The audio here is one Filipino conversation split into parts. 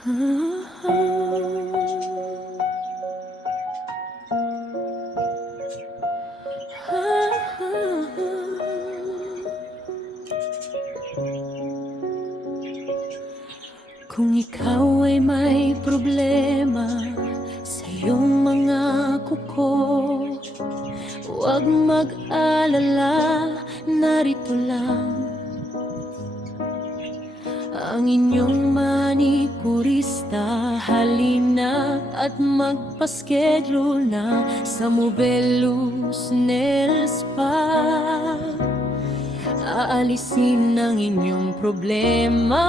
Kung ikaw ay may problema sa iyong mga kuko, huwag mag-alala, narito lang ang inyong manikurista. Halina at magpa-schedule na sa Movelus Nail Spa. Aalisin ang inyong problema,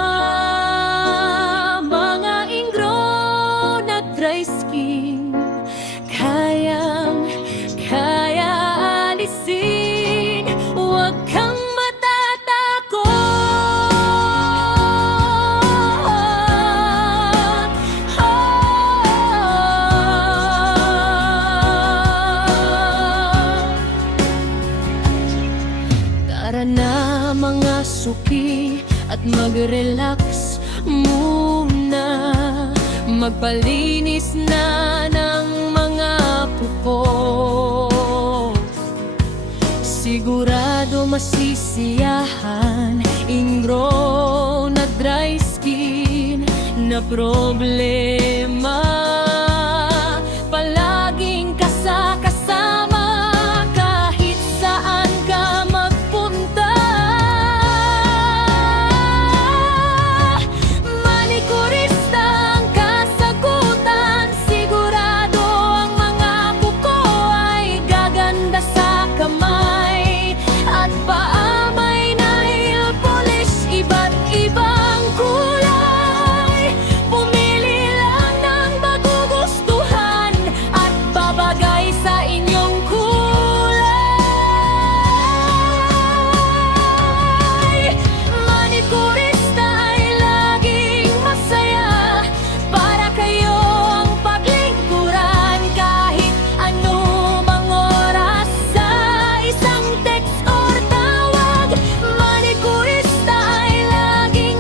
mga ingrown at dry skin. Kaya alisin, huwag kang tara na mga suki at mag-relax muna. Magpalinis na ng mga pupo. Sigurado masisiyahan, ingrown na dry skin na problema. Palaging kasama kahit saan ka magpunta. Manikurista ang kasagutan. Sigurado ang mga kuko ay gaganda sa kamay at paa. May nail polish, iba't ibang kulay. Pumili lang ng magugustuhan at babagay sa inyong kulay. Manikurista ay laging masaya, para kayo ang paglingkuran. Kahit anumang oras, sa isang text or tawag, manikurista ay laging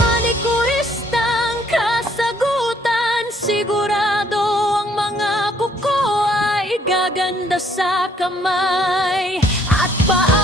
Manikurista ang kasagutan. Sigurado ang mga kuko ay gaganda sa kamay at paa.